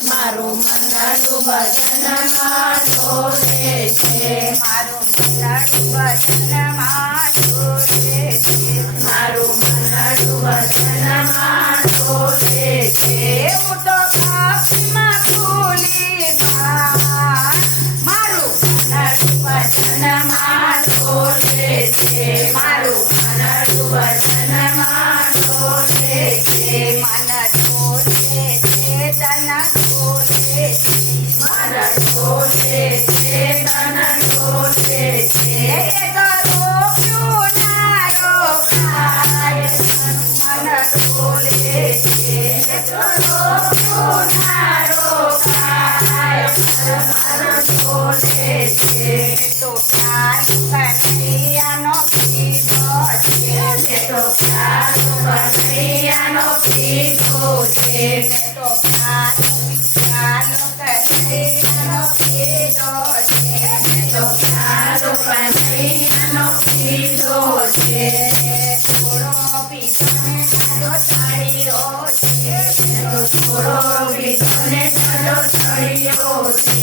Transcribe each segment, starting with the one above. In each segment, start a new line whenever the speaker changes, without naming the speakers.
મારું મનાડું ભજનમાં છે
મારું મનાડું ભજનમાં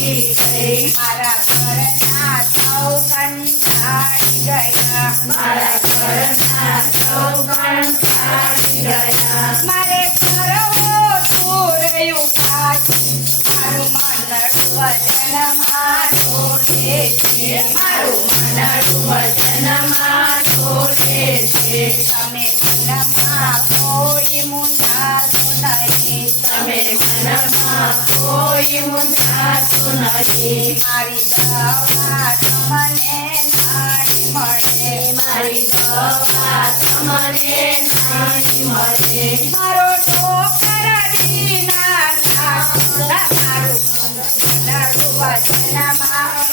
મારા
ઘરના સૌ કંટાળી
મારા ઘરના સૌ
મારે કરવો સૂર્યું પાછું છે તમે કોઈ મુંડાશો નહીં
તમે કોઈ પાછું નથી
મારી દવા તમને નાણી મળે
મારી દવા તમને નાણી મળે
મારો ડોક્ટર મારું ભજનારું ભજનમાં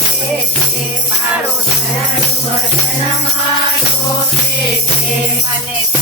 છે
મારું ભજનારું ભજનમાં છે
મને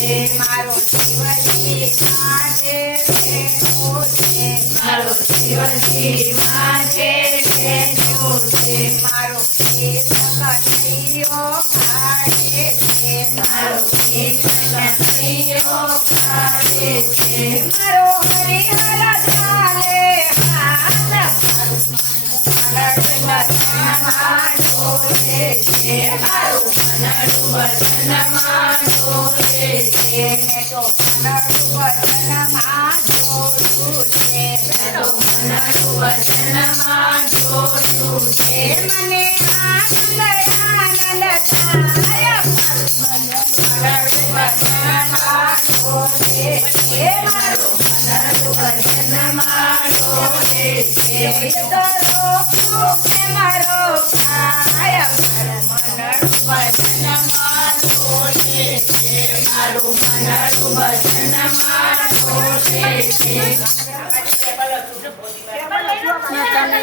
મારો
શિવજી માટે
મારો
શિવજી માટે
મારો કેસકટીઓ છે,
મારો કેસકટીઓ ખાડે છે.
મારો
હરિહર ચાલે હાથ મારું
મનડું
વચનમાં
વચનમાં જોયું છે
મને આનંદ આનંદ થાય
મનનું વચનમાં જોડે છે મારું મનનું વચનમાં જોડે છે
તો રોકું કે મારો
મારું છે 你说，那咱们。